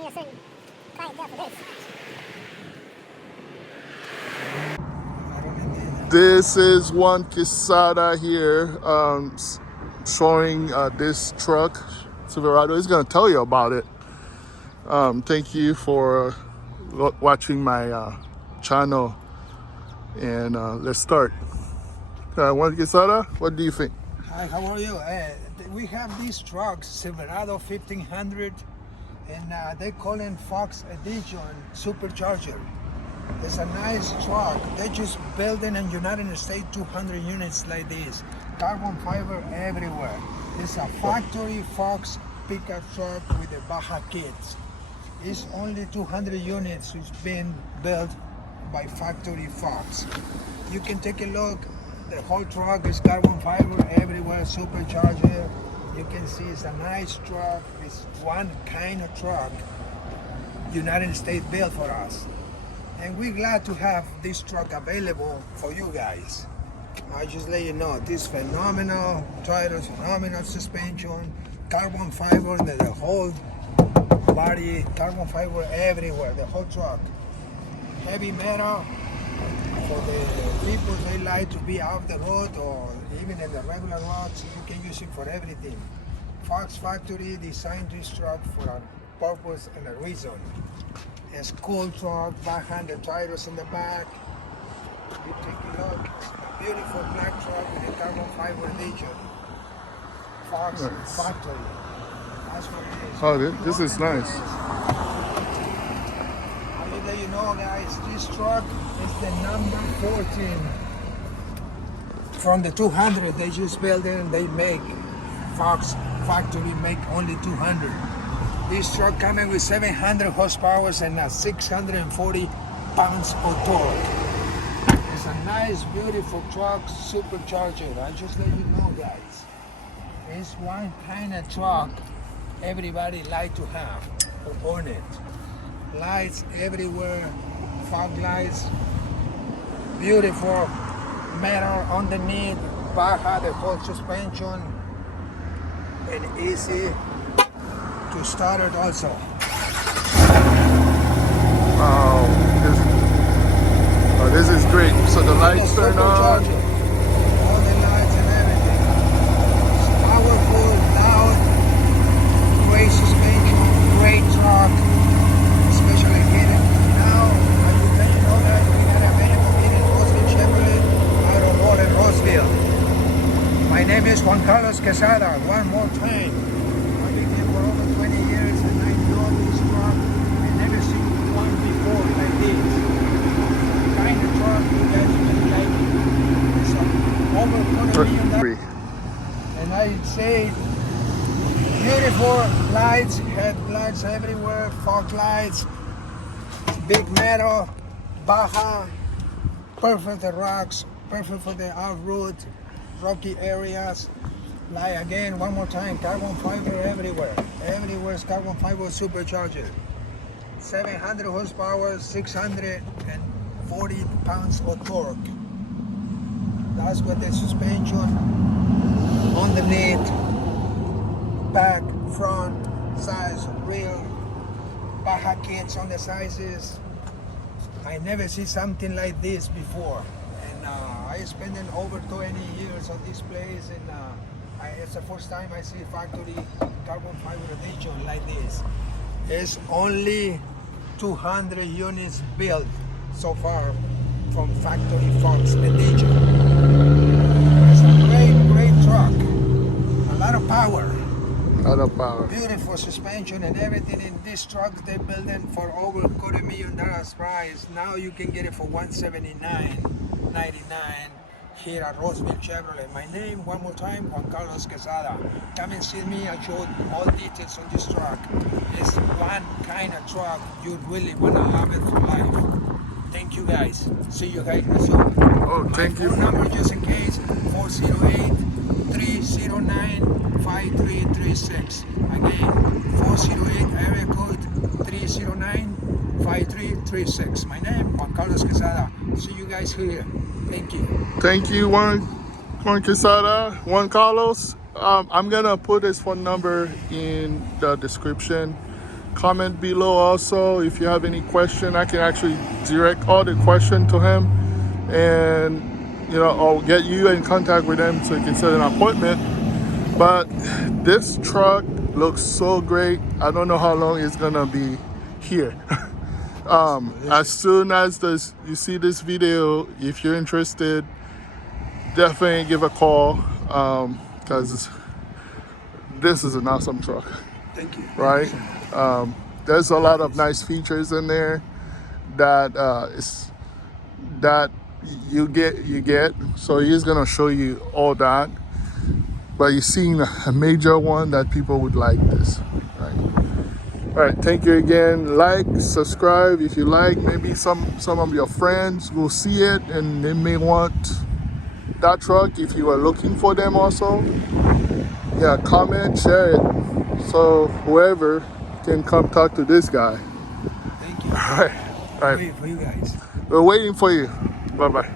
need a certain kind for this. This is Juan Quesada here, showing this truck, Silverado. He's going to tell you about it. Thank you for watching my channel, and let's start. Juan Quesada, what do you think? Hi, how are you? We have these trucks, Silverado 1500, and they call it Fox Edition Supercharger. It's a nice truck. They just building in United States 200 units like this. Carbon fiber everywhere. It's a factory Fox pickup truck with the Baja kits. It's only 200 units. It's been built by factory Fox. You can take a look. The whole truck is carbon fiber everywhere, supercharger. You can see it's a nice truck. It's one kind of truck United States built for us. And we're glad to have this truck available for you guys. I just let you know, this phenomenal tires, phenomenal suspension, carbon fiber, the whole body, carbon fiber everywhere, the whole truck. Heavy metal, for the people they like to be off the road or even in the regular roads, you can use it for everything. Fox Factory designed this truck for a purpose and a reason. It's cool truck, backhand the tires in the back. You take a look, it's a beautiful black truck with a carbon fiber engine. Fox Factory. That's what it is. Oh, this is nice. I'll let you know, guys, this truck is the number 14 from the 200 they just built it and they make. Fox Factory make only 200. This truck coming with 700 horsepower and 640 pounds of torque. It's a nice, beautiful truck, supercharger. I just let you know, guys. It's one kind of truck everybody like to have or own it. Lights everywhere, fog lights, beautiful metal underneath, Baja, the whole suspension, and easy to start it also. This is great. So the lights turn on. All the lights and everything. It's powerful, loud, great suspension, great truck, especially heated. Now, I will let you know that we got available here in Roseville Chevrolet, out of Wall in Roseville. My name is Juan Quesada. One more time. I've been here for over 20 years and I know this truck. I never seen one before like this. Kind of truck you guys really like it. It's over $250 million. And I say beautiful lights, headlights everywhere, fog lights, big metal, Baja, perfect for the rocks, perfect for the off-road, rocky areas. Like again, one more time, carbon fiber everywhere. Everywhere is carbon fiber supercharger. 700 horsepower, 640 pounds of torque. That's what the suspension underneath, back, front, sides, rear, Baja kits on the sizes. I never see something like this before. And I spent over 20 years on this place, and it's the first time I see factory carbon fiber edition like this. It's only 200 units built so far from factory Fox edition. It's a great truck. A lot of power. A lot of power. Beautiful suspension and everything in this truck. They built it for over $250 million price. Now you can get it for $179.99 here at Roseville Chevrolet. My name, one more time, Juan Quesada. Come and see me. I showed all details on this truck. It's one kind of truck you really want to have it for life. Thank you guys. See you guys soon. Oh, thank you. My phone number just in case, 408-309-5336. Again, 408 area code 309-5336. My name, Juan Quesada. See you guys here. Thank you. Thank you, Juan Quesada, Juan Carlos. I'm gonna put his phone number in the description. Comment below also if you have any question. I can actually direct all the question to him, and I'll get you in contact with him so you can set an appointment. But this truck looks so great. I don't know how long it's gonna be here. As soon as you see this video, if you're interested, definitely give a call, because this is an awesome truck. Thank you. Right? Thank you so much. There's a lot of nice features in there that that you get. So he's gonna show you all that. But you're seeing a major one that people would like this, right? All right, thank you again. Like, subscribe if you like. Maybe some of your friends will see it and they may want that truck if you are looking for them also. Yeah, comment, share it, so whoever can come talk to this guy. Thank you. All right. Waiting for you guys. We're waiting for you. Bye-bye.